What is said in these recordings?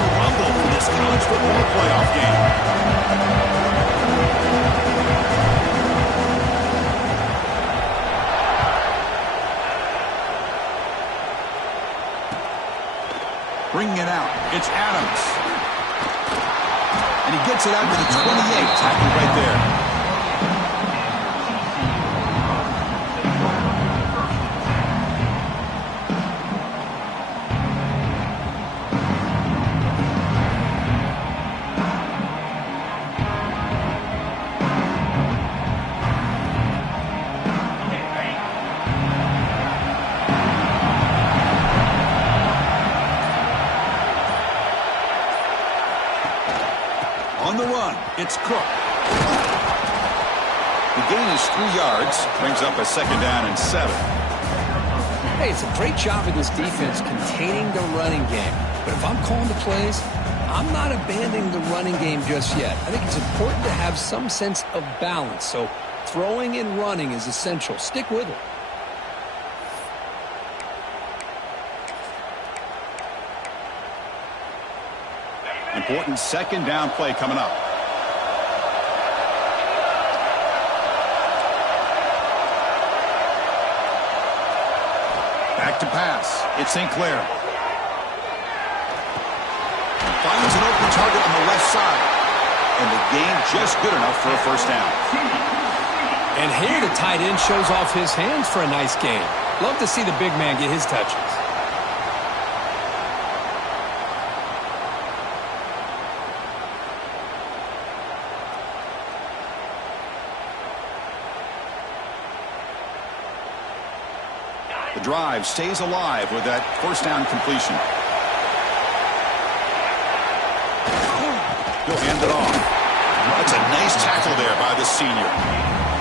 to rumble for this college football playoff game. Bringing it out, it's Adams. And he gets it out to the 28, tackled right there. On the run, it's Cook. The gain is 3 yards, brings up a 2nd down and 7. Hey, it's a great job of this defense containing the running game. But if I'm calling the plays, I'm not abandoning the running game just yet. I think it's important to have some sense of balance. So throwing and running is essential. Stick with it. Important 2nd down play coming up. Back to pass. It's St. Clair. Finds an open target on the left side. And the gain just good enough for a 1st down. And here the tight end shows off his hands for a nice gain. Love to see the big man get his touches. The drive stays alive with that 1st down completion. He'll hand it off. That's a nice tackle there by the senior.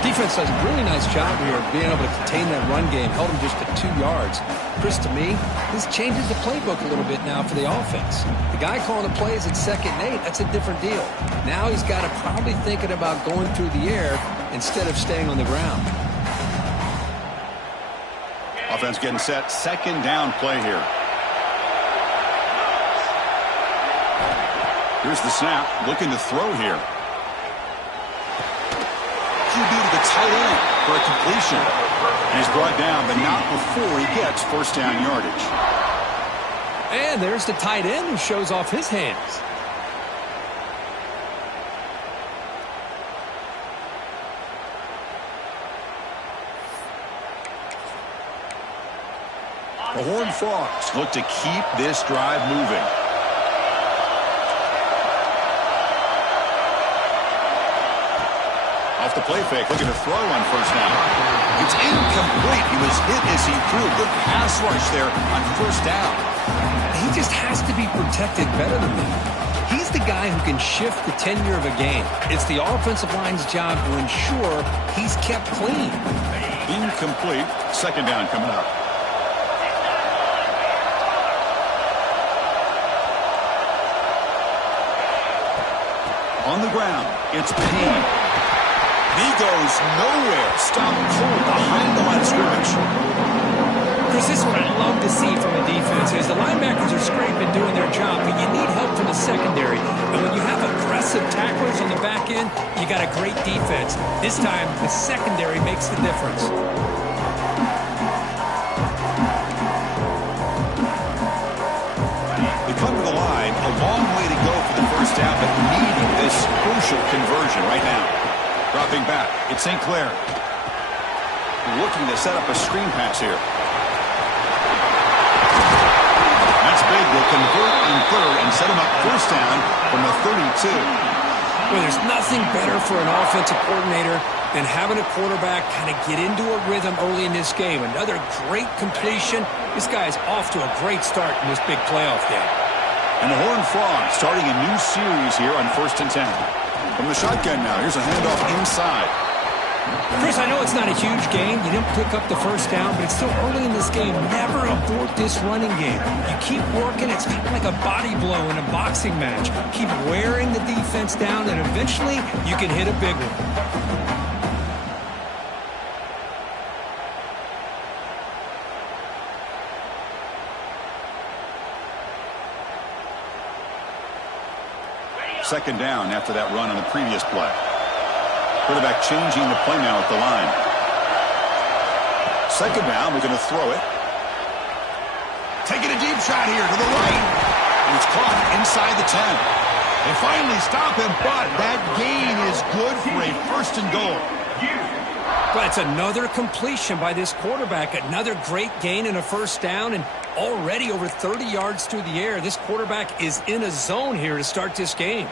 Defense does a really nice job here of being able to contain that run game. Held him just to 2 yards. Chris, to me, this changes the playbook a little bit now for the offense. The guy calling the plays at 2nd and 8, that's a different deal. Now he's got to probably thinking about going through the air instead of staying on the ground. Offense getting set. 2nd down play here. Here's the snap. Looking to throw here. QB to the tight end for a completion. And he's brought down, but not before he gets 1st down yardage. And there's the tight end who shows off his hands. The Horned Frogs look to keep this drive moving. Off the play fake, looking to throw on 1st down. It's incomplete. He was hit as he threw. Good pass rush there on 1st down. He just has to be protected better than that. He's the guy who can shift the tenure of a game. It's the offensive line's job to ensure he's kept clean. Incomplete. 2nd down coming up. On the ground, it's Payne. He goes nowhere. Stop cold behind the line of scrimmage. Chris, this is what I love to see from a defense is the linebackers are scraping, doing their job, but you need help from the secondary. And when you have aggressive tacklers on the back end, you got a great defense. This time, the secondary makes the difference. They come to the line, a long way to go for the 1st down, but needing this crucial conversion right now. Dropping back, it's St. Clair. Looking to set up a screen pass here. That's big. Will convert on 3rd and set him up 1st down from the 32. Well, there's nothing better for an offensive coordinator than having a quarterback kind of get into a rhythm early in this game. Another great completion. This guy's off to a great start in this big playoff game. And the Horned Frogs starting a new series here on 1st and 10. From the shotgun now, here's a handoff inside. Chris, I know it's not a huge gain. You didn't pick up the 1st down, but it's still early in this game. Never abort this running game. You keep working. It's kind of like a body blow in a boxing match. Keep wearing the defense down, and eventually you can hit a big one. Second down after that run on the previous play. Quarterback changing the play now at the line. Second down, we're going to throw it. Taking a deep shot here to the right. And it's caught inside the 10. They finally stop him, but that gain is good for a first and goal. Well, it's another completion by this quarterback. Another great gain and a first down, and already over 30 yards through the air. This quarterback is in a zone here to start this game.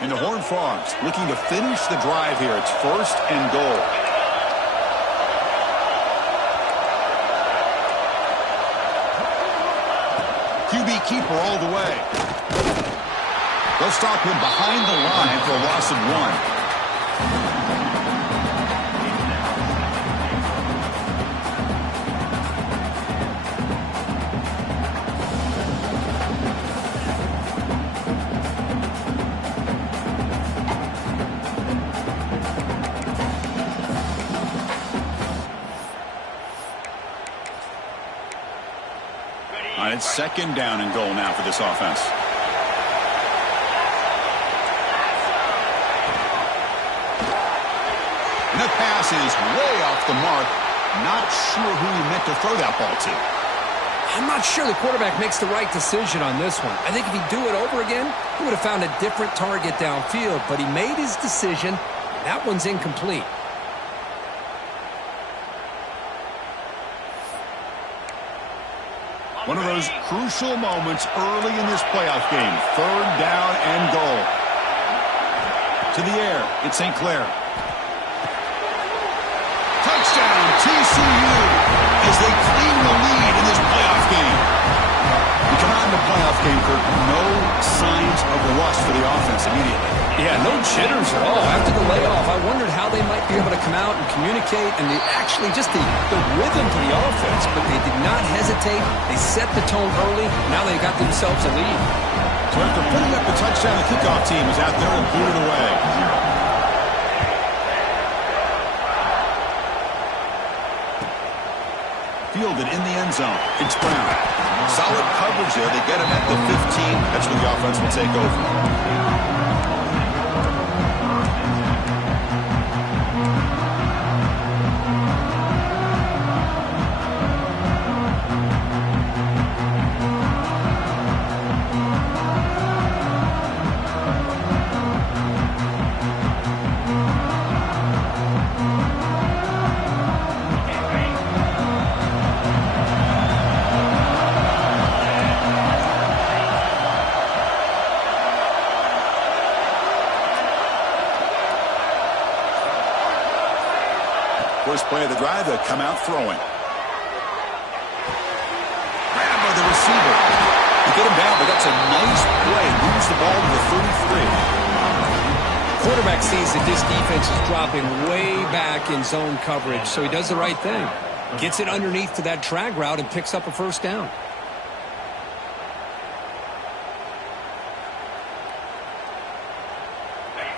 And the Horned Frogs looking to finish the drive here. It's first and goal. QB keeper all the way. They'll stop him behind the line for a loss of 1. It's second down and goal now for this offense. And the pass is way off the mark. Not sure who he meant to throw that ball to. I'm not sure the quarterback makes the right decision on this one. I think if he'd do it over again, he would have found a different target downfield. But he made his decision. That one's incomplete. One of those crucial moments early in this playoff game. Third down and goal. To the air, it's St. Clair. Touchdown, TCU, as they claim the lead in this playoff game. We come out in the playoff game, Kirk. No signs of rust for the offense immediately. Yeah, no jitters at all. After the layoff, I wondered how they might be able to come out and communicate, and actually just the rhythm to the offense, but they did not hesitate. They set the tone early. Now they got themselves a lead. So after putting up the touchdown, the kickoff team is out there and blew it away. Fielded in the end zone. It's Brown. Solid coverage there. They get him at the 15. That's where the offense will take over. First play of the drive, they'll come out throwing. Grab by the receiver. They get him down, but that's a nice play. Moves the ball to the 33. Quarterback sees that this defense is dropping way back in zone coverage, so he does the right thing. Gets it underneath to that drag route and picks up a first down.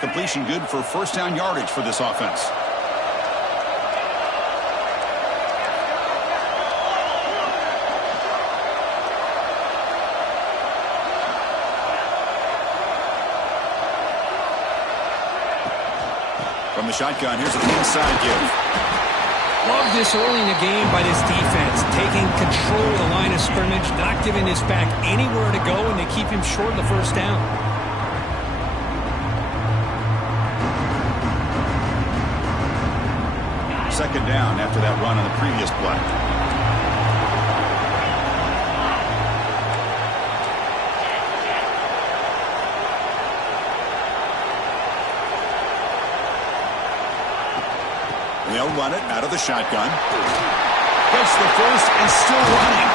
Completion good for first down yardage for this offense. From the shotgun, here's an inside give. Love this early in the game by this defense, taking control of the line of scrimmage, not giving this back anywhere to go, and they keep him short of the first down. Second down after that run on the previous play. They'll run it out of the shotgun. Gets the first and still running.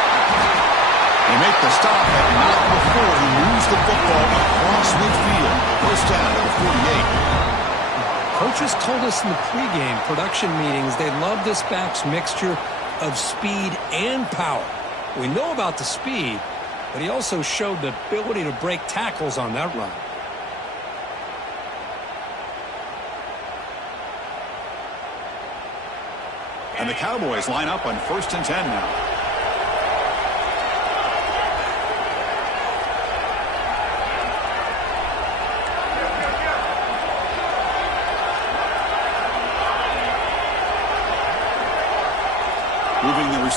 They make the stop, but not before he moves the football across midfield. First down to the 48. Coaches told us in the pregame production meetings they love this back's mixture of speed and power. We know about the speed, but he also showed the ability to break tackles on that run. And the Cowboys line up on 1st and 10 now.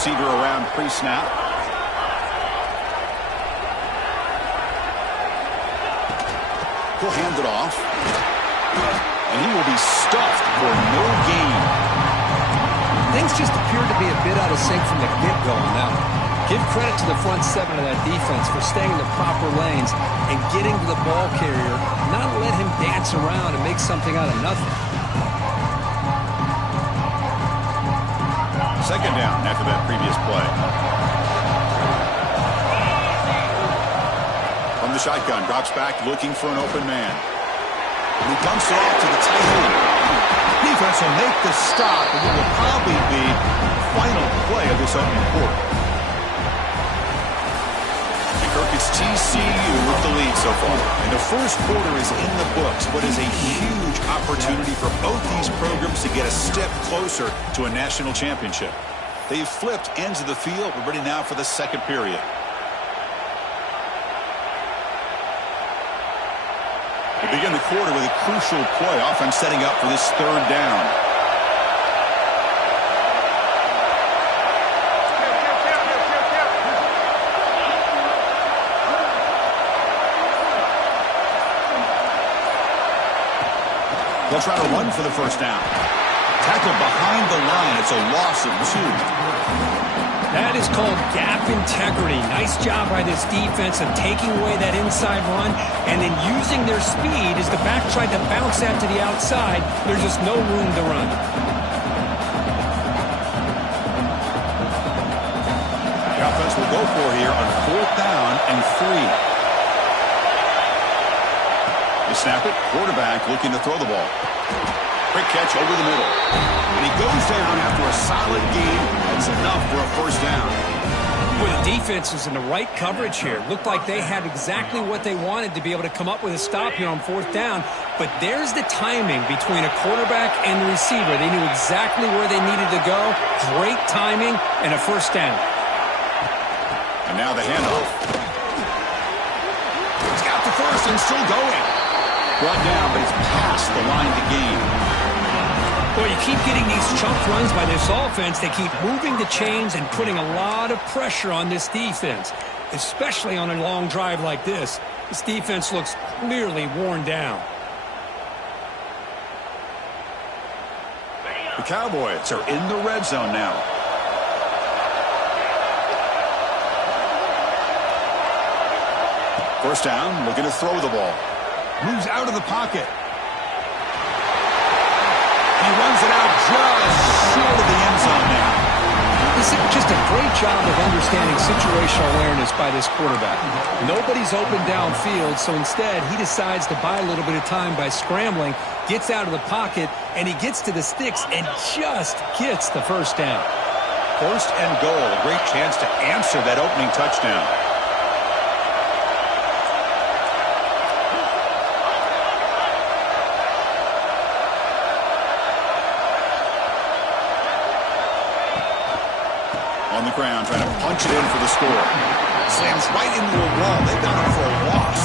receiver around pre-snap. He'll hand it off. And he will be stuffed for no gain. Things just appeared to be a bit out of sync from the get-go on that one. Give credit to the front seven of that defense for staying in the proper lanes and getting to the ball carrier, not let him dance around and make something out of nothing. Second down after that previous play. From the shotgun, drops back looking for an open man. And he dumps it off to the tight end. Defense will make the stop, and it will probably be the final play of this opening quarter. And Kirk, it's TCU with the lead so far. And the first quarter is in the books, but is a huge opportunity for both these programs to get a step closer to a national championship. They've flipped ends of the field. We're ready now for the second period. We begin the quarter with a crucial play. Offense setting up for this third down. They'll try to run for the first down. Tackle behind the line. It's a loss of 2. That is called gap integrity. Nice job by this defense of taking away that inside run and then using their speed as the back tried to bounce that to the outside. There's just no room to run. The offense will go for here on 4th down and 3. They snap it. Quarterback looking to throw the ball. Quick catch over the middle. And he goes down after a solid gain. That's enough for a first down. Well, the defense was in the right coverage here. Looked like they had exactly what they wanted to be able to come up with a stop here on 4th down. But there's the timing between a quarterback and the receiver. They knew exactly where they needed to go. Great timing and a first down. And now the handoff. He's got the first and still going. Brought down, but it's past the line to gain. Well, you keep getting these chunk runs by this offense. They keep moving the chains and putting a lot of pressure on this defense, especially on a long drive like this. This defense looks clearly worn down. The Cowboys are in the red zone now. First down, looking to throw the ball. Moves out of the pocket. He runs it out just short of the end zone now. This is just a great job of understanding situational awareness by this quarterback. Nobody's open downfield, so instead he decides to buy a little bit of time by scrambling, gets out of the pocket, and he gets to the sticks and just gets the first down. First and goal, a great chance to answer that opening touchdown. On the ground, trying to punch it in for the score. Slams right into a wall. They've got him for a loss.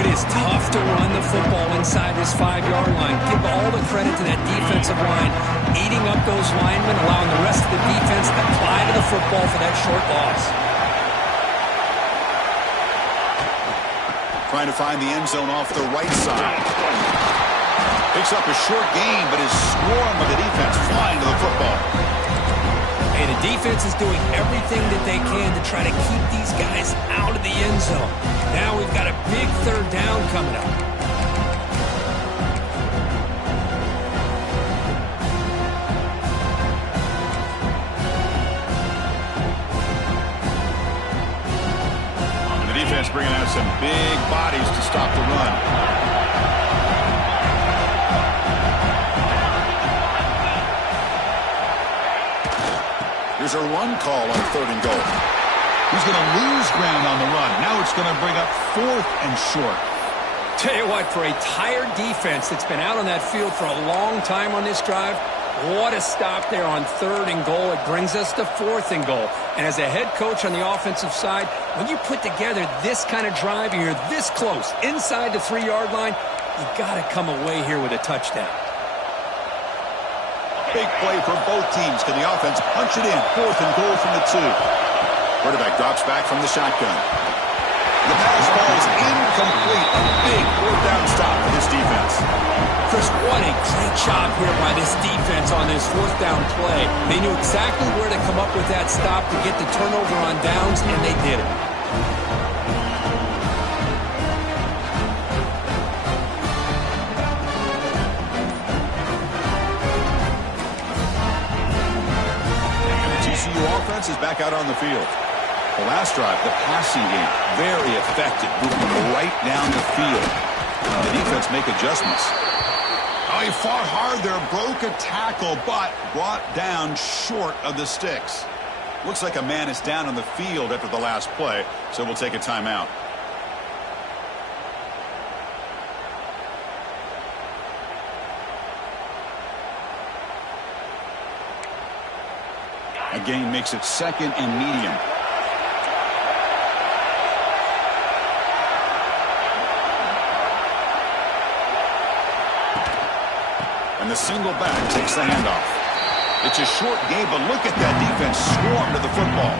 It is tough to run the football inside this 5-yard line. Give all the credit to that defensive line, eating up those linemen, allowing the rest of the defense to fly to the football for that short loss. Trying to find the end zone off the right side. Picks up a short gain, but is swarmed by the defense flying to the football. Hey, the defense is doing everything that they can to try to keep these guys out of the end zone. Now we've got a big third down coming up. And the defense bringing out some big bodies to stop the run. Here's a run call on 3rd and goal. He's going to lose ground on the run. Now it's going to bring up 4th and short. Tell you what, for a tired defense that's been out on that field for a long time on this drive, what a stop there on 3rd and goal. It brings us to 4th and goal. And as a head coach on the offensive side, when you put together this kind of drive and you're this close inside the 3-yard line, you got to come away here with a touchdown. big play for both teams. Can the offense punch it in? 4th and goal from the 2. Quarterback drops back from the shotgun. The pass falls incomplete. A big 4th down stop for this defense. Chris, what a great job here by this defense on this 4th down play. They knew exactly where to come up with that stop to get the turnover on downs, and they did it. And the TCU offense is back out on the field. The last drive, the passing game, very effective, moving right down the field. The defense make adjustments. Oh, he fought hard there, broke a tackle, but brought down short of the sticks. Looks like a man is down on the field after the last play, so we'll take a timeout. A gain makes it 2nd and medium. And the single back takes the handoff. It's a short game, but look at that defense swarm to the football.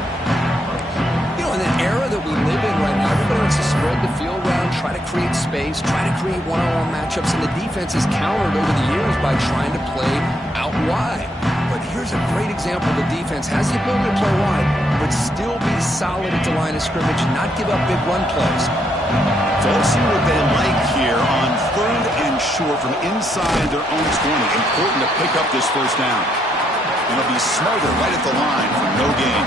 You know, in the era that we live in right now, everybody wants to spread the field around, try to create space, try to create one-on-one matchups, and the defense is countered over the years by trying to play out wide. But here's a great example. The defense has the ability to play wide, but still be solid at the line of scrimmage and not give up big run plays. So let's see what they like here on 3rd and short from inside their own 20. Important to pick up this 1st down. And they'll be smarter right at the line for no gain.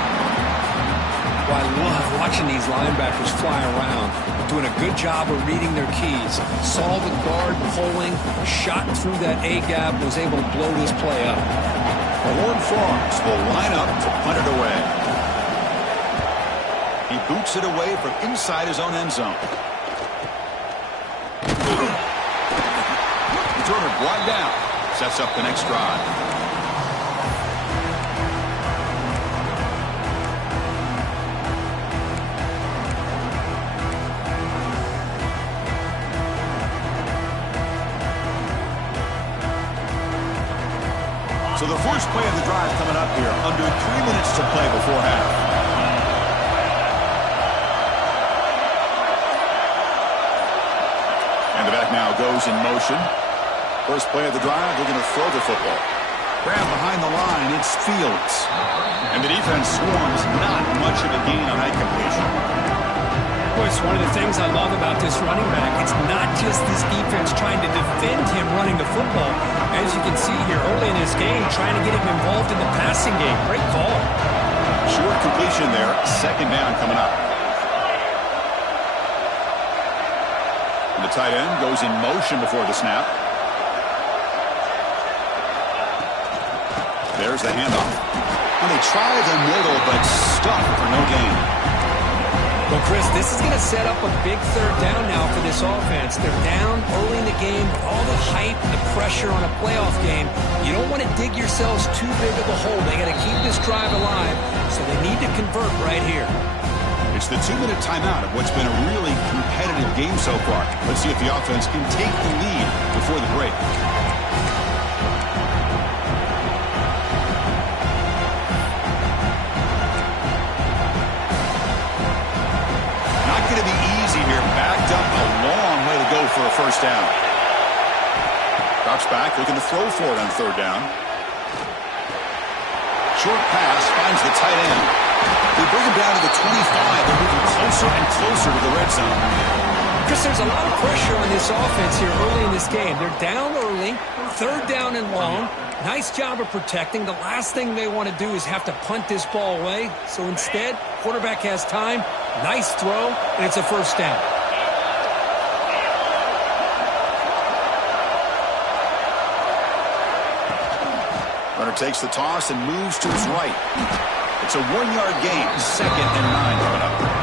Well, I love watching these linebackers fly around, doing a good job of reading their keys. Saw the guard pulling, shot through that A-gap, was able to blow this play up. The Horned Frogs will line up to punt it away. He boots it away from inside his own end zone. Returner brought down. Sets up the next drive. So the first play of the drive coming up here. Under 3 minutes to play before half. And the back now goes in motion. First play of the drive, they're going to throw the football. Grab behind the line, it's Fields. And the defense swarms, not much of a gain on that completion. Boy, it's one of the things I love about this running back. It's not just this defense trying to defend him running the football. As you can see here early in this game, trying to get him involved in the passing game. Great call. Short completion there, 2nd down coming up. And the tight end goes in motion before the snap. There's the handoff. And they try the middle, but stuck for no gain. Well, Chris, this is going to set up a big 3rd down now for this offense. They're down early in the game with all the hype, the pressure on a playoff game. You don't want to dig yourselves too big of a hole. They got to keep this drive alive, so they need to convert right here. It's the 2-minute timeout of what's been a really competitive game so far. Let's see if the offense can take the lead before the break. Going to be easy here. Backed up a long way to go for a 1st down. Drops back, looking to throw for it on 3rd down. Short pass finds the tight end. They bring him down to the 25. They're moving closer and closer to the red zone. Chris, there's a lot of pressure on this offense here early in this game. They're down early, 3rd down and long. Nice job of protecting. The last thing they want to do is have to punt this ball away. So instead, quarterback has time. Nice throw, and it's a 1st down. Runner takes the toss and moves to his right. It's a 1-yard gain. 2nd and 9 coming up.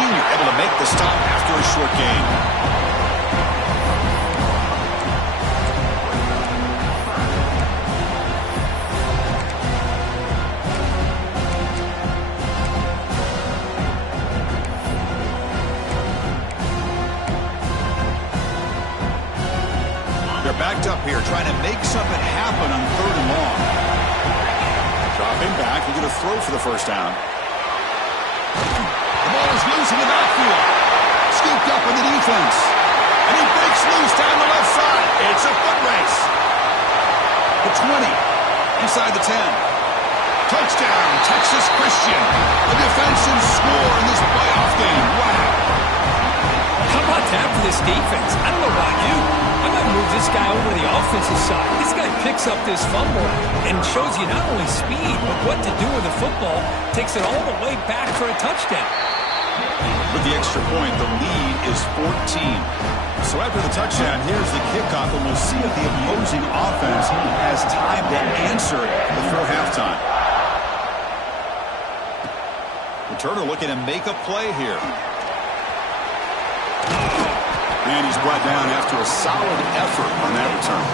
senior able to make the stop after a short gain. Backed up here, trying to make something happen on 3rd and long. Dropping back, we're going to throw for the first down. The ball is loose in the backfield. Scooped up in the defense. And he breaks loose down the left side. It's a foot race. The 20, inside the 10. Touchdown, Texas Christian. A defensive score in this playoff game. Wow. How about that for this defense? I don't know about you. I might move this guy over to the offensive side. This guy picks up this fumble and shows you not only speed, but what to do with the football. Takes it all the way back for a touchdown. With the extra point, the lead is 14. So after the touchdown, here's the kickoff, and we'll see if the opposing offense has time to answer before halftime. Returner looking to make a play here. And he's brought down after a solid effort on that return.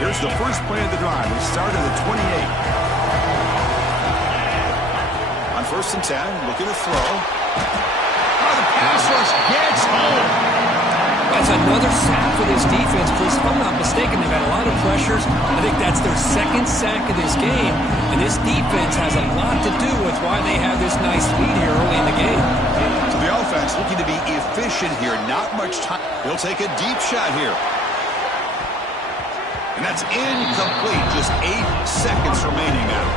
Here's the first play of the drive. We start at the 28. On 1st and 10, looking to throw. Oh, the pass rush gets home. That's another sack for this defense, Chris. If I'm not mistaken, they've had a lot of pressures. I think that's their 2nd sack of this game. And this defense has a lot to do with why they have this nice lead here early in the game. So the offense looking to be efficient here. Not much time. He'll take a deep shot here. And that's incomplete. Just 8 seconds remaining now.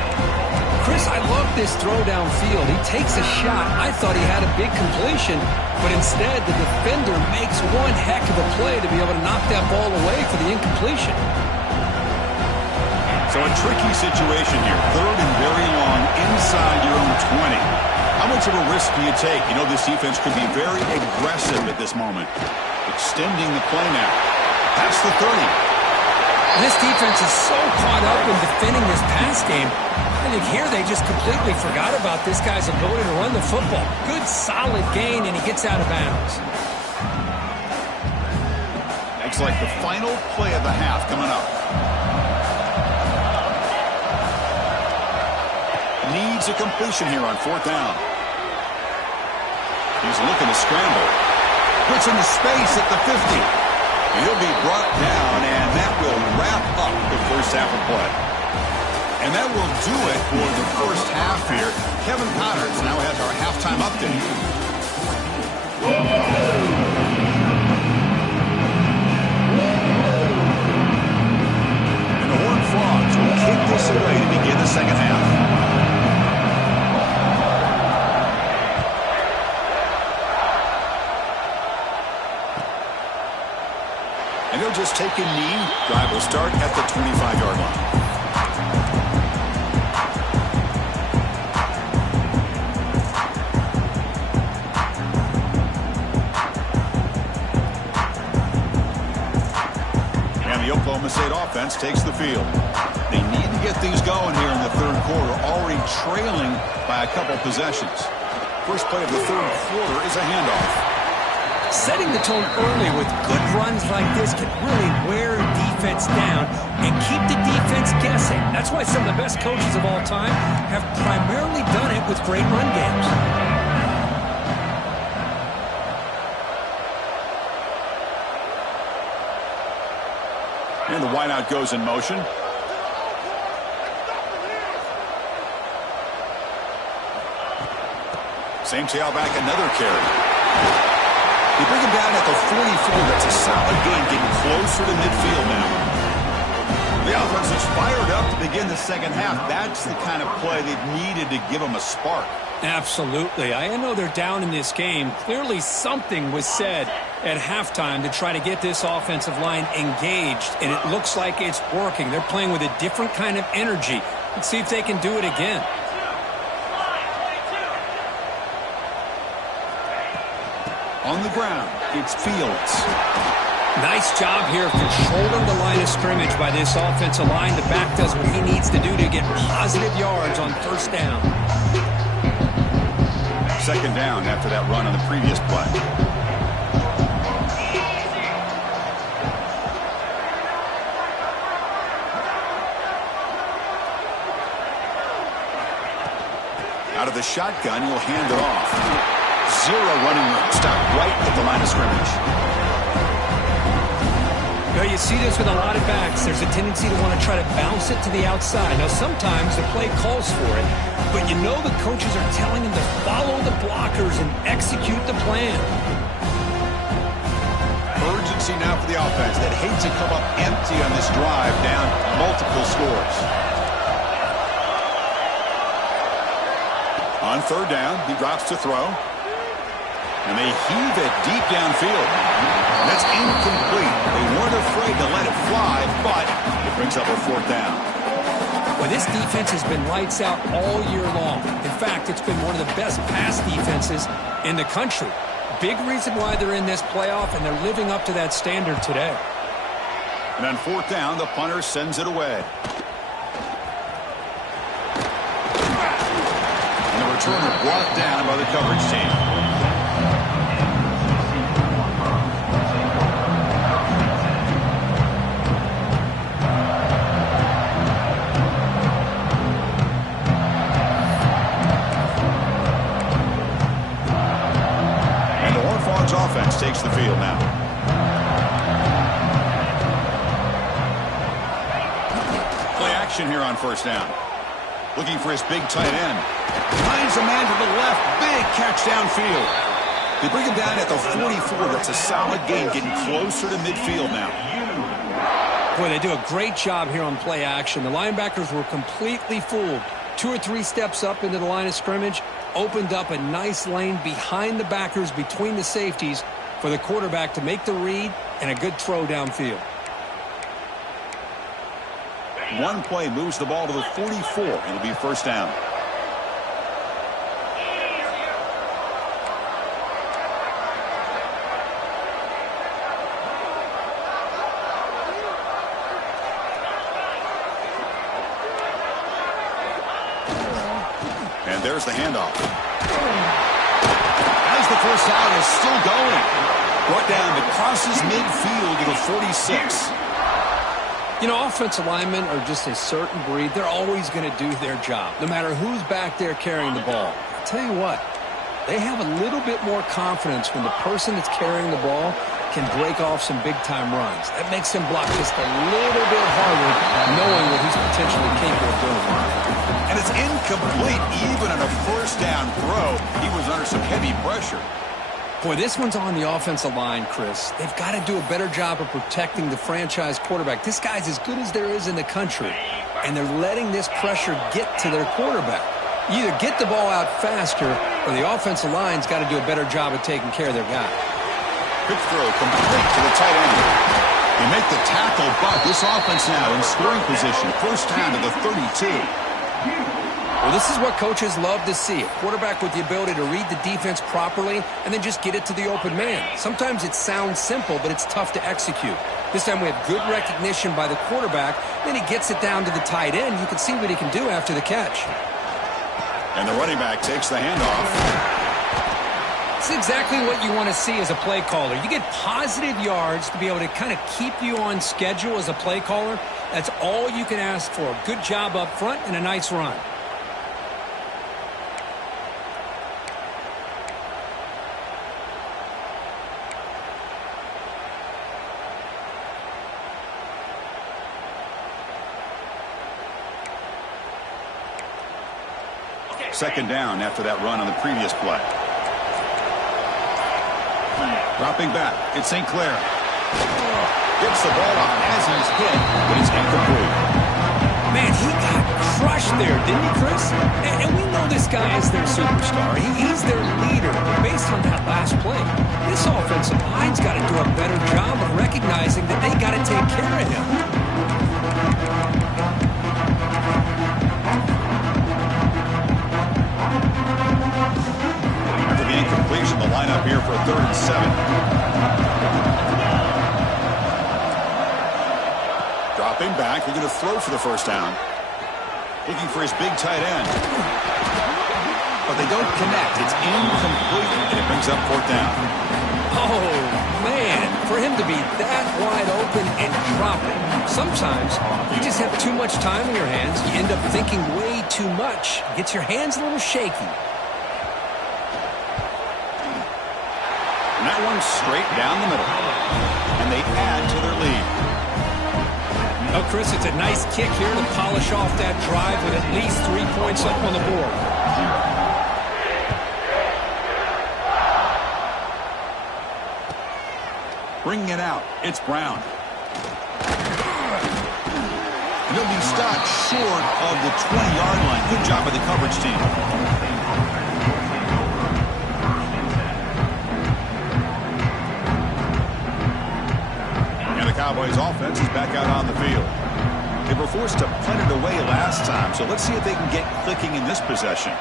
Chris, I love this throw downfield. He takes a shot. I thought he had a big completion, but instead the defender makes one heck of a play to be able to knock that ball away for the incompletion. So a tricky situation here. 3rd and very long inside your own 20. How much of a risk do you take? You know this defense could be very aggressive at this moment. Extending the play now. Past the 30. This defense is so caught up in defending this pass game. I think here they just completely forgot about this guy's ability to run the football. Good, solid gain, and he gets out of bounds. Looks like the final play of the half coming up. Needs a completion here on 4th down. He's looking to scramble. Puts into space at the 50. He'll be brought down, and that will wrap up the first half of play. And that will do it for the first half here. Kevin Connors now has our halftime update. And the Horned Frogs will kick this away to begin the second half. And he'll just take a knee. Drive will start at the 25-yard line. And the Oklahoma State offense takes the field. They need to get things going here in the 3rd quarter, already trailing by a couple possessions. First play of the 3rd quarter is a handoff. Setting the tone early with good runs like this can really wear defense down and keep the defense guessing. That's why some of the best coaches of all time have primarily done it with great run games. And the wideout goes in motion. Same tailback, another carry. They bring him down at the 44. That's a solid gain, getting closer to midfield now. The offense is fired up to begin the second half. That's the kind of play they've needed to give them a spark. Absolutely. I know they're down in this game. Clearly something was said at halftime to try to get this offensive line engaged, and it looks like it's working. They're playing with a different kind of energy. Let's see if they can do it again. On the ground, it's Fields. Nice job here controlling the line of scrimmage by this offensive line. The back does what he needs to do to get positive yards on first down. Second down after that run on the previous play. Out of the shotgun, you'll hand it off. Zero running room. Stop right at the line of scrimmage. Now you see this with a lot of backs. There's a tendency to want to try to bounce it to the outside. Now sometimes the play calls for it, but you know the coaches are telling them to follow the blockers and execute the plan. Urgency now for the offense that hates to come up empty on this drive, down multiple scores. On third down, he drops to throw. And they heave it deep downfield. That's incomplete. They weren't afraid to let it fly, but it brings up a fourth down. Well, this defense has been lights out all year long. In fact, it's been one of the best pass defenses in the country. Big reason why they're in this playoff, and they're living up to that standard today. And on fourth down, the punter sends it away. And the returner brought down by the coverage team. Offense takes the field now. Play action here on first down. Looking for his big tight end. Finds a man to the left. Big catch downfield. They bring him down at the 44. That's a solid gain, getting closer to midfield now. Boy, they do a great job here on play action. The linebackers were completely fooled. 2 or 3 steps up into the line of scrimmage, opened up a nice lane behind the backers, between the safeties, for the quarterback to make the read and a good throw downfield. One play moves the ball to the 44. It'll be first down. And there's the handoff. As the first down is still going. Brought down to crosses midfield to the 46. You know, offensive linemen are just a certain breed. They're always going to do their job, no matter who's back there carrying the ball. I'll tell you what, they have a little bit more confidence when the person that's carrying the ball can break off some big-time runs. That makes them block just a little bit harder, knowing what he's potentially capable of doing. And it's incomplete. Even on a first down throw, he was under some heavy pressure. Boy, this one's on the offensive line, Chris. They've got to do a better job of protecting the franchise quarterback. This guy's as good as there is in the country, and they're letting this pressure get to their quarterback. You either get the ball out faster, or the offensive line's got to do a better job of taking care of their guy. Quick throw complete to the tight end. They make the tackle, but this offense now in scoring position. First down to the 32. Well, this is what coaches love to see. A quarterback with the ability to read the defense properly and then just get it to the open man. Sometimes it sounds simple, but it's tough to execute. This time we have good recognition by the quarterback. Then he gets it down to the tight end. You can see what he can do after the catch. And the running back takes the handoff. It's exactly what you want to see as a play caller. You get positive yards to be able to kind of keep you on schedule as a play caller. That's all you can ask for. A good job up front and a nice run. Second down after that run on the previous play. Dropping back, it's St. Clair. Gets the ball off as he's hit, but it's incomplete. Man, he got crushed there, didn't he, Chris? And we know this guy is their superstar. He's their leader. But based on that last play, this offensive line's got to do a better job of recognizing that they got to take care of him. After the incompletion, the lineup here for a 3rd and 7. Dropping back, they're going to throw for the first down. Looking for his big tight end. But they don't connect. It's incomplete, and it brings up 4th down. Oh, man, for him to be that wide open and drop it. Sometimes you just have too much time in your hands. You end up thinking way too much. Gets your hands a little shaky. And that one's straight down the middle. And they add to their lead. Oh, Chris, it's a nice kick here to polish off that drive with at least 3 points up on the board. Bringing it out, it's Brown. And he'll be stopped short of the 20-yard line. Good job by the coverage team. And the Cowboys offense is back out on the field. They were forced to punt it away last time, so let's see if they can get clicking in this possession.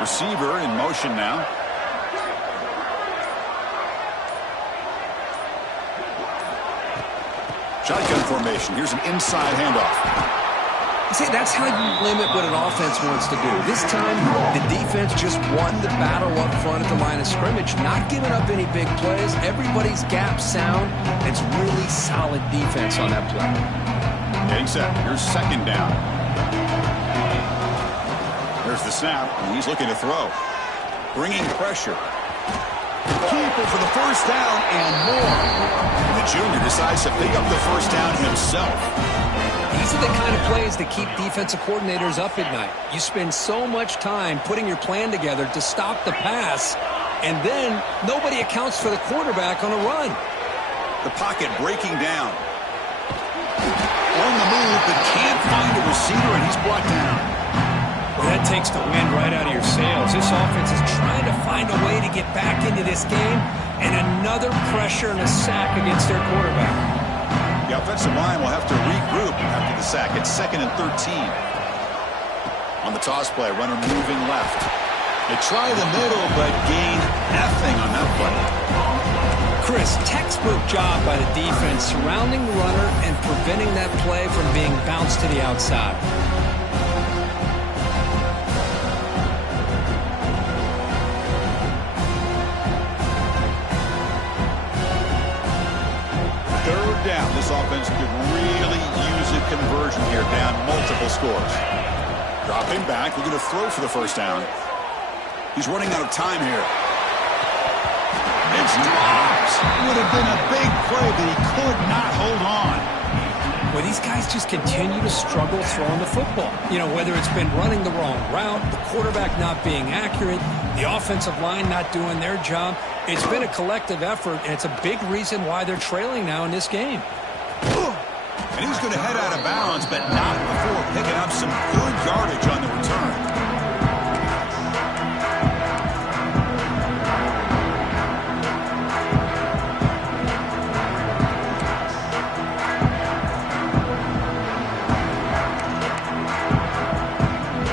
Receiver in motion now. Shotgun formation. Here's an inside handoff. See, that's how you limit what an offense wants to do. This time, the defense just won the battle up front at the line of scrimmage, not giving up any big plays. Everybody's gap sound. It's really solid defense on that play. Getting set. Here's 2nd down. There's the snap, and he's looking to throw. Bringing pressure. Keeper for the first down and more. And the junior decides to pick up the first down himself. These are the kind of plays that keep defensive coordinators up at night. You spend so much time putting your plan together to stop the pass, and then nobody accounts for the quarterback on a run. The pocket breaking down. On the move, but can't find a receiver, and he's brought down. Well, that takes the wind right out of your sails. This offense is trying to find a way to get back into this game, and another pressure and a sack against their quarterback. The offensive line will have to regroup after the sack. It's 2nd and 13. On the toss play, runner moving left. They try the middle, but gain nothing on that play. Chris, textbook job by the defense surrounding the runner and preventing that play from being bounced to the outside. Down. This offense could really use a conversion here, down multiple scores. Dropping back, looking to throw for the first down. He's running out of time here. It's dropped. Would have been a big play, but he could not hold on. Well, these guys just continue to struggle throwing the football. You know, whether it's been running the wrong route, the quarterback not being accurate, the offensive line not doing their job. It's been a collective effort, and it's a big reason why they're trailing now in this game. And he's going to head out of bounds, but not before picking up some good yardage on the return.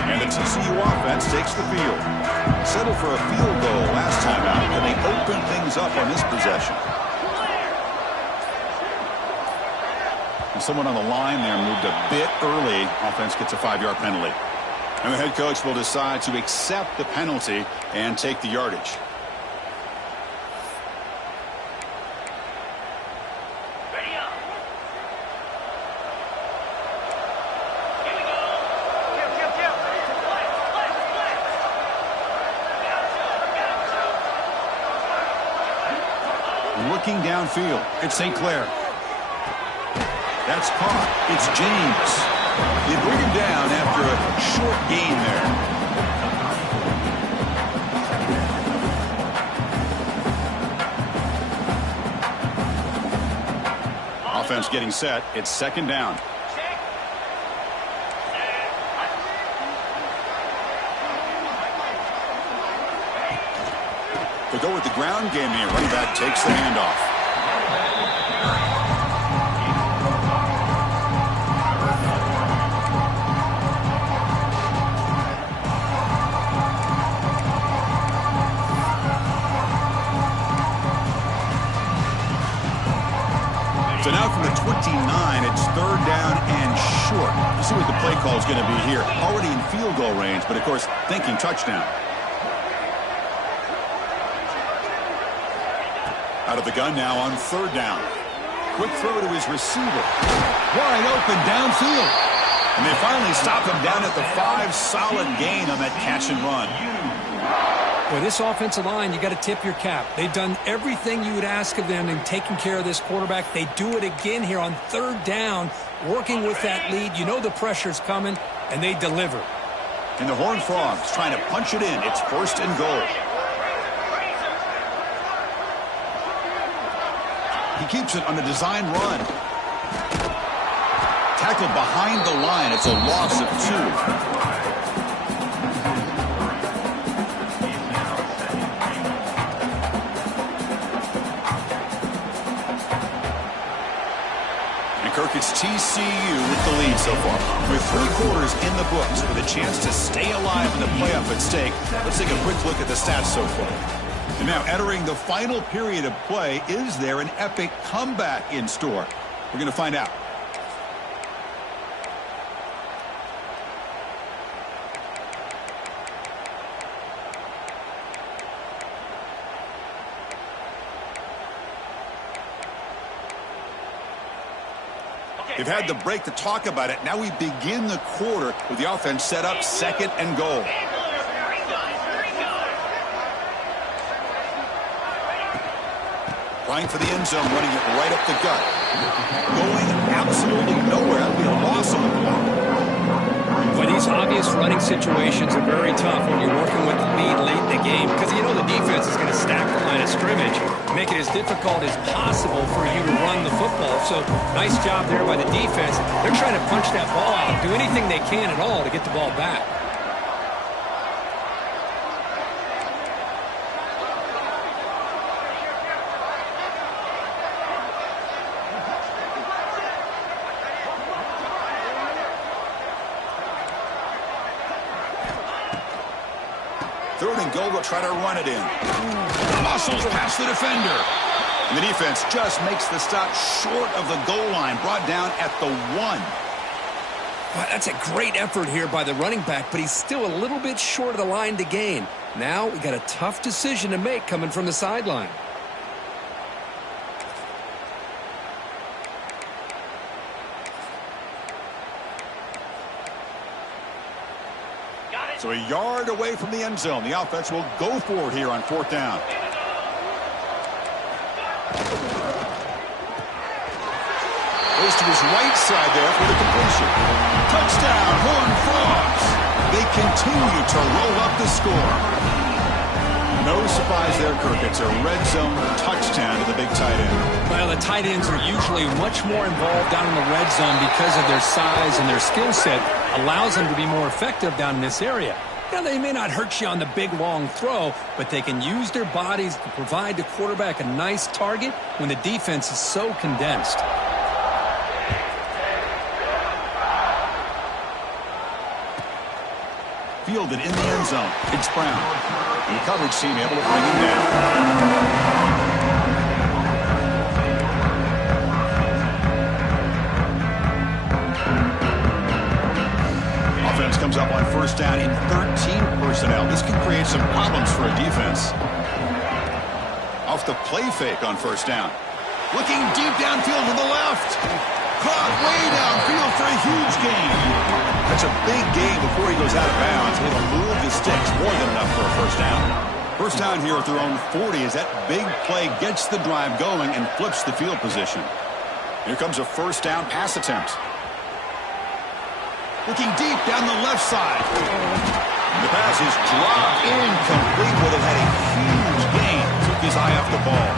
And the TCU offense takes the field. Settled for a field goal last time out, and they open things up on this possession. And someone on the line there moved a bit early. Offense gets a 5-yard penalty. And the head coach will decide to accept the penalty and take the yardage. Looking downfield, it's St. Clair. That's caught. It's James. They bring him down after a short gain there. Offense getting set. It's second down. They go with the ground game here. Running back takes the handoff. So now from the 29, it's third down and short. You see what the play call is going to be here. Already in field goal range, but of course thinking touchdown. Out of the gun now on third down. Quick throw to his receiver. Wide open downfield. And they finally stop him down at the 5. Solid gain on that catch and run. Well, this offensive line, you got to tip your cap. They've done everything you would ask of them in taking care of this quarterback. They do it again here on third down, working with that lead. You know the pressure's coming, and they deliver. And the Horned Frogs trying to punch it in. It's first and goal. He keeps it on a design run. Tackled behind the line. It's a loss of 2. Kirk, it's TCU with the lead so far. With 3 quarters in the books with a chance to stay alive in the playoff at stake, let's take a quick look at the stats so far. And now entering the final period of play, is there an epic comeback in store? We're going to find out. They've had the break to talk about it. Now we begin the quarter with the offense set up second and goal. Trying for the end zone, running it right up the gut. Going absolutely nowhere. That'd be a loss on the ball. Well, these obvious running situations are very tough when you're working with the lead late in the game because you know the defense is going to stack the line of scrimmage, make it as difficult as possible for you to run the football. So nice job there by the defense. They're trying to punch that ball out, do anything they can at all to get the ball back. Third and goal, will try to run it in. Muscles past the defender. And the defense just makes the stop short of the goal line, brought down at the 1. Well, that's a great effort here by the running back, but he's still a little bit short of the line to gain. Now we got a tough decision to make coming from the sideline. So a yard away from the end zone. The offense will go for it here on fourth down. Goes to his right side there for the completion. Touchdown, Horned Frogs. They continue to roll up the score. No surprise there, Kirk. It's a red zone touchdown to the big tight end. Well, the tight ends are usually much more involved down in the red zone because of their size and their skill set. Allows them to be more effective down in this area. Now, they may not hurt you on the big, long throw, but they can use their bodies to provide the quarterback a nice target when the defense is so condensed. Fielded in the end zone. It's Brown. And the coverage team able to bring him down. Offense comes up on first down in 13 personnel. This can create some problems for a defense. Off the play fake on first down. Looking deep downfield to the left. Caught way downfield for a huge gain. That's a big gain before he goes out of bounds. Able to move the sticks, more than enough for a first down. First down here at their own 40 as that big play gets the drive going and flips the field position. Here comes a first down pass attempt. Looking deep down the left side. The pass is dropped incomplete. Would have had a huge gain. Took his eye off the ball.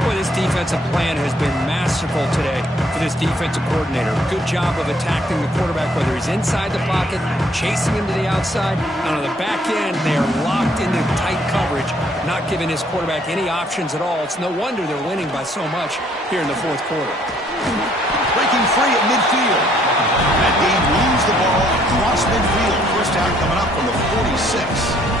Boy, this defensive plan has been masterful today for this defensive coordinator. Good job of attacking the quarterback, whether he's inside the pocket, chasing him to the outside, and on the back end, they are locked into tight coverage, not giving his quarterback any options at all. It's no wonder they're winning by so much here in the fourth quarter. Breaking free at midfield. That game moves the ball across midfield. First down coming up from the 46.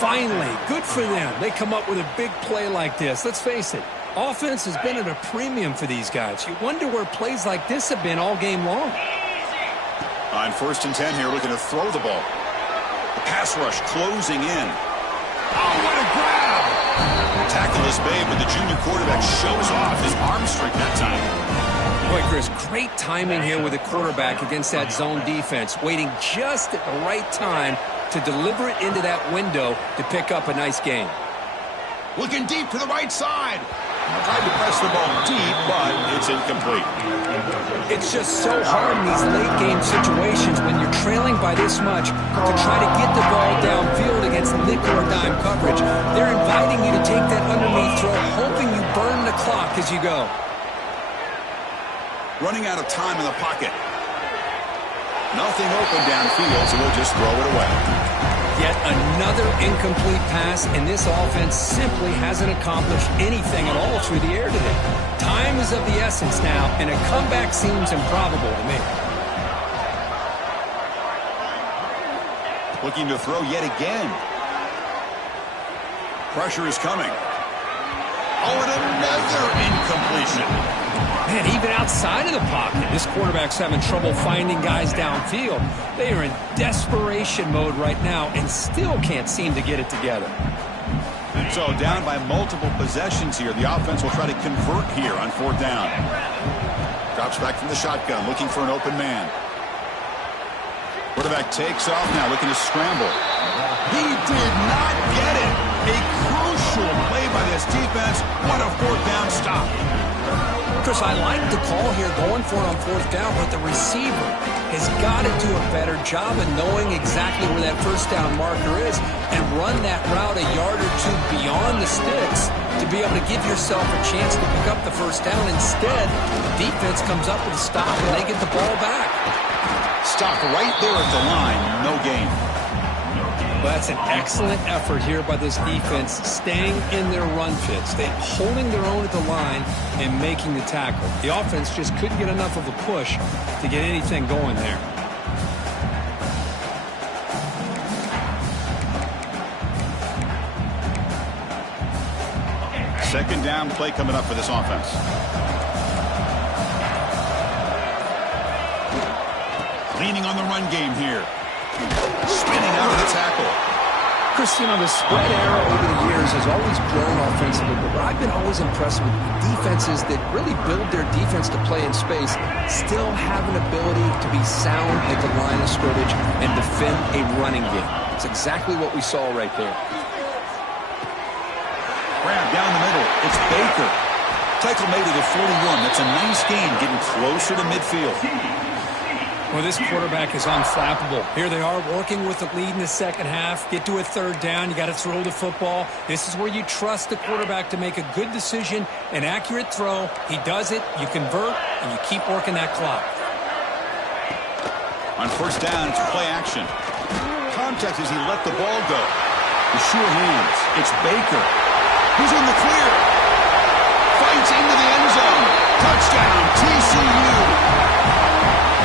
Finally, good for them. They come up with a big play like this. Let's face it, offense has been at a premium for these guys. You wonder where plays like this have been all game long. On 1st and 10 here, looking to throw the ball. The pass rush closing in. Oh, what a grab! Tackle is made, but the junior quarterback shows off his arm strength that time. Boy, Chris, great timing here with the quarterback against that zone defense, waiting just at the right time to deliver it into that window to pick up a nice gain. Looking deep to the right side. Tried to press the ball deep, but it's incomplete. It's just so hard in these late game situations when you're trailing by this much to try to get the ball downfield against nickel or dime coverage. They're inviting you to take that underneath throw, hoping you burn the clock as you go. Running out of time in the pocket. Nothing open downfield, so we'll just throw it away. Yet another incomplete pass, and this offense simply hasn't accomplished anything at all through the air today. Time is of the essence now, and a comeback seems improbable to me. Looking to throw yet again. Pressure is coming. Oh, and another incompletion. Man, even outside of the pocket, this quarterback's having trouble finding guys downfield. They are in desperation mode right now and still can't seem to get it together. So down by multiple possessions here. The offense will try to convert here on 4th down. Drops back from the shotgun, looking for an open man. Quarterback takes off now, looking to scramble. He did not get it. A crucial play by this defense. What a 4th down stop. Chris, I like the call here going for it on 4th down, but the receiver has got to do a better job of knowing exactly where that 1st down marker is and run that route a yard or two beyond the sticks to be able to give yourself a chance to pick up the 1st down. Instead, the defense comes up with a stop and they get the ball back. Stop right there at the line. No gain. Well, that's an excellent effort here by this defense, staying in their run fits. They're holding their own at the line and making the tackle. The offense just couldn't get enough of a push to get anything going there. Second down play coming up for this offense. Leaning on the run game here. Spinning out of the tackle. Chris, you know, the spread era over the years has always grown offensively, but I've been always impressed with defenses that really build their defense to play in space, still have an ability to be sound at the line of scrimmage and defend a running game. It's exactly what we saw right there. Grab down the middle. It's Baker. Tackle made it at 41. That's a nice gain, getting closer to midfield. Well, this quarterback is unflappable. Here they are working with the lead in the second half. Get to a 3rd down. You got to throw the football. This is where you trust the quarterback to make a good decision, an accurate throw. He does it. You convert, and you keep working that clock. On 1st down, it's play action. Contact as he let the ball go. The sure hands. It's Baker. He's in the clear. Fights into the end zone. Touchdown, TCU.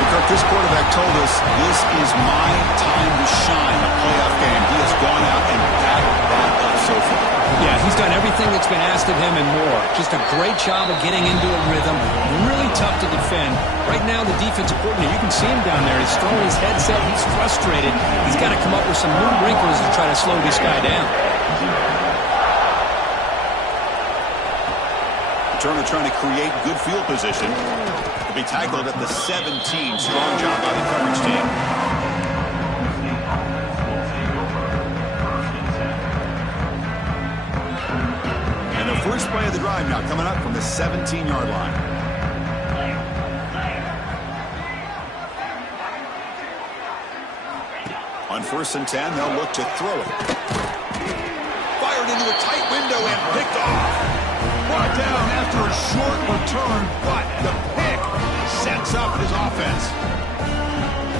Kirk, this quarterback told us this is my time to shine, a playoff game. He has gone out and battled that up so far. Yeah, he's done everything that's been asked of him and more. Just a great job of getting into a rhythm. Really tough to defend. Right now, the defensive coordinator, you can see him down there. He's throwing his headset. He's frustrated. He's got to come up with some new wrinkles to try to slow this guy down. Turner trying to create good field position. Be tackled at the 17. Strong job by the coverage team. And the first play of the drive now coming up from the 17-yard line. On 1st and 10, they'll look to throw it. Fired into a tight window and picked off. brought down after a short return, but the pick sets up his offense.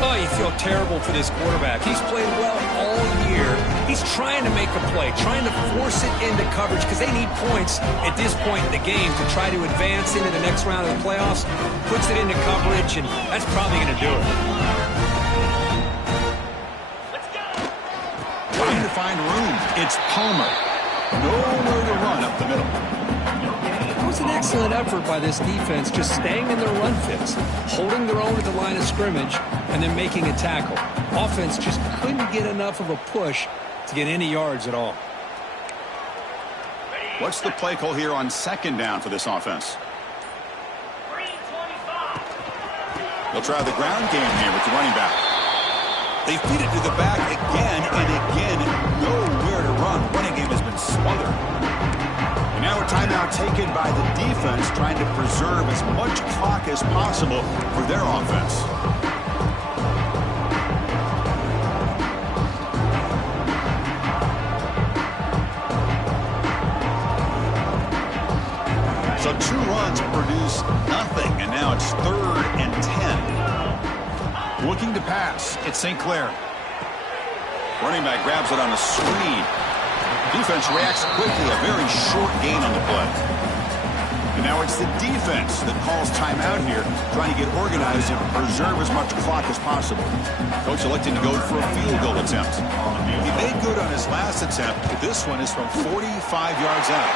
Oh, you feel terrible for this quarterback. He's played well all year. He's trying to make a play, trying to force it into coverage because they need points at this point in the game to try to advance into the next round of the playoffs. Puts it into coverage, and that's probably going to do it. Trying to find room. It's Palmer. Nowhere to run up the middle. It was an excellent effort by this defense, just staying in their run fits, holding their own at the line of scrimmage, and then making a tackle. Offense just couldn't get enough of a push to get any yards at all. What's the play call here on second down for this offense? They'll try the ground game here with the running back. They feed it to the back again and again. Nowhere to run. Running game has been smothered. And now a timeout taken by the defense, trying to preserve as much clock as possible for their offense. So 2 runs produce nothing, and now it's 3rd and 10. Looking to pass, it's St. Clair. Running back grabs it on a screen. Defense reacts quickly, a very short gain on the play. And now it's the defense that calls timeout here, trying to get organized and preserve as much clock as possible. Coach electing to go for a field goal attempt. He made good on his last attempt. This one is from 45 yards out.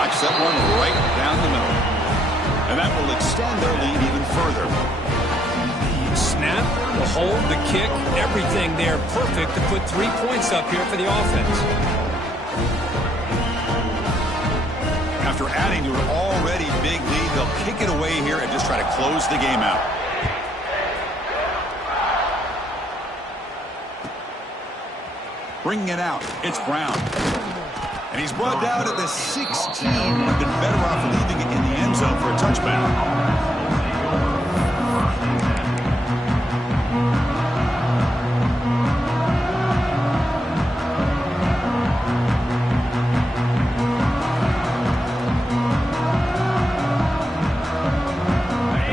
Knocks that one right down the middle. And that will extend their lead even further. Snap, the hold, the kick, everything there perfect to put 3 points up here for the offense. After adding to an already big lead, they'll kick it away here and just try to close the game out. Bringing it out, it's Brown. And he's brought down at the 16. Would have been better off leaving it in the end zone for a touchback.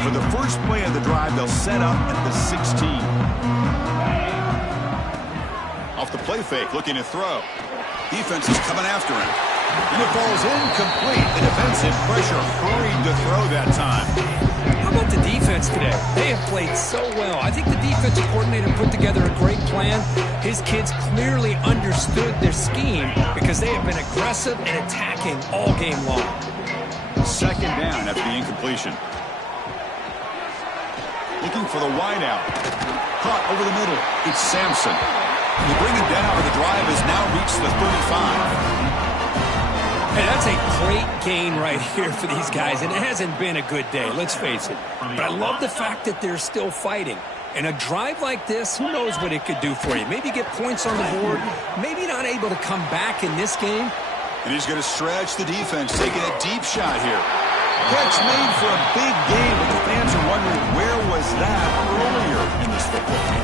For the first play of the drive, they'll set up at the 16. Off the play fake, looking to throw. Defense is coming after him. And it falls incomplete. The defensive pressure hurried to throw that time. How about the defense today? They have played so well. I think the defensive coordinator put together a great plan. His kids clearly understood their scheme because they have been aggressive and attacking all game long. Second down after the incompletion. Looking for the wideout. Caught over the middle. It's Sampson. They bring him down, but the drive has now reached the 35. Hey, that's a great gain right here for these guys, and it hasn't been a good day, let's face it. But I love the fact that they're still fighting. And a drive like this, who knows what it could do for you. Maybe get points on the board, maybe not able to come back in this game. And he's going to stretch the defense, taking a deep shot here. Catch made for a big game, but the fans are wondering where was that earlier in this football game.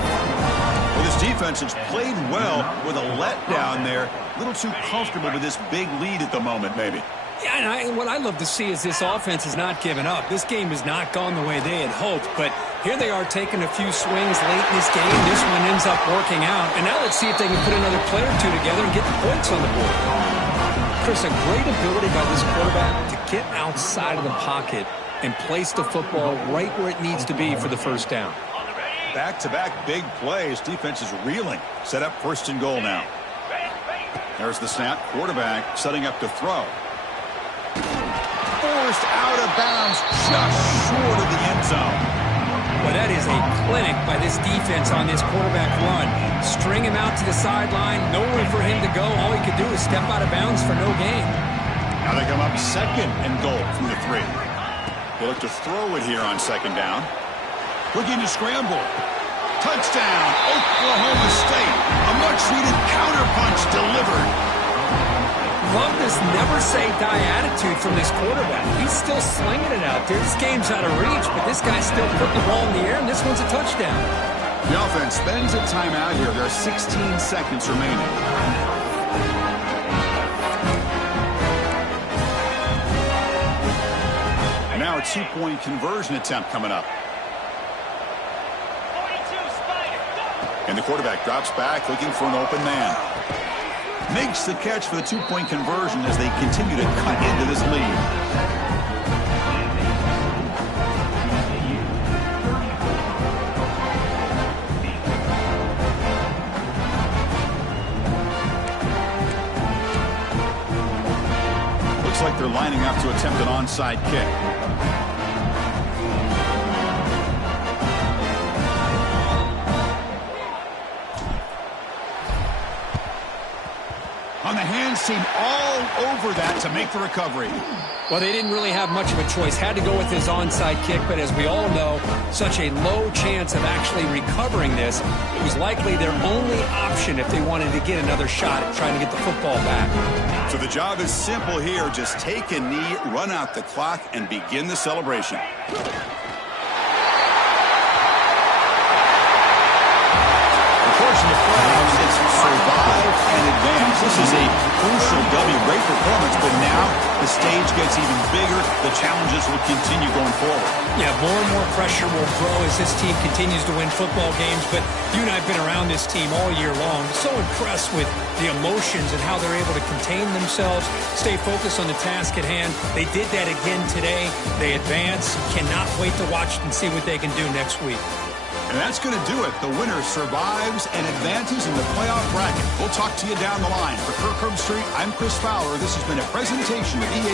Well, this defense has played well with a letdown there. A little too comfortable with this big lead at the moment, maybe. Yeah, and what I love to see is this offense has not given up. This game has not gone the way they had hoped, but here they are taking a few swings late in this game. This one ends up working out, and now let's see if they can put another play or two together and get the points on the board. Chris, a great ability by this quarterback to get outside of the pocket and place the football right where it needs to be for the first down. Back-to-back big plays. Defense is reeling. Set up 1st and goal now. There's the snap. Quarterback setting up to throw. Forced out of bounds just short of the end zone. Well, that is a clinic by this defense on this quarterback run. String him out to the sideline. Nowhere for him to go. All he could do is step out of bounds for no gain. Now they come up 2nd and goal from the 3. They look to throw it here on 2nd down. Looking to scramble. Touchdown, Oklahoma State. A much-needed counterpunch delivered. Love this never-say-die attitude from this quarterback. He's still slinging it out there. This game's out of reach, but this guy's still putting the ball in the air, and this one's a touchdown. The offense spends a timeout here. There are 16 seconds remaining. now a two-point conversion attempt coming up. And the quarterback drops back looking for an open man. Makes the catch for the two-point conversion as they continue to cut into this lead. Looks like they're lining up to attempt an onside kick. On the hands team all over that to make the recovery. Well, they didn't really have much of a choice. Had to go with his onside kick, but as we all know, such a low chance of actually recovering this. It was likely their only option if they wanted to get another shot at trying to get the football back. So the job is simple here. Just take a knee, run out the clock, and begin the celebration. Unfortunately, the playoffs, it's survive and advance. This is a crucial W. Great performance, but now the stage gets even bigger. The challenges will continue going forward. Yeah, more and more pressure will grow as this team continues to win football games, but you and I have been around this team all year long. So impressed with the emotions and how they're able to contain themselves, stay focused on the task at hand. They did that again today. They advance. Cannot wait to watch and see what they can do next week. And that's going to do it. The winner survives and advances in the playoff bracket. We'll talk to you down the line. For Kirk Herbstreit, I'm Chris Fowler. This has been a presentation of EA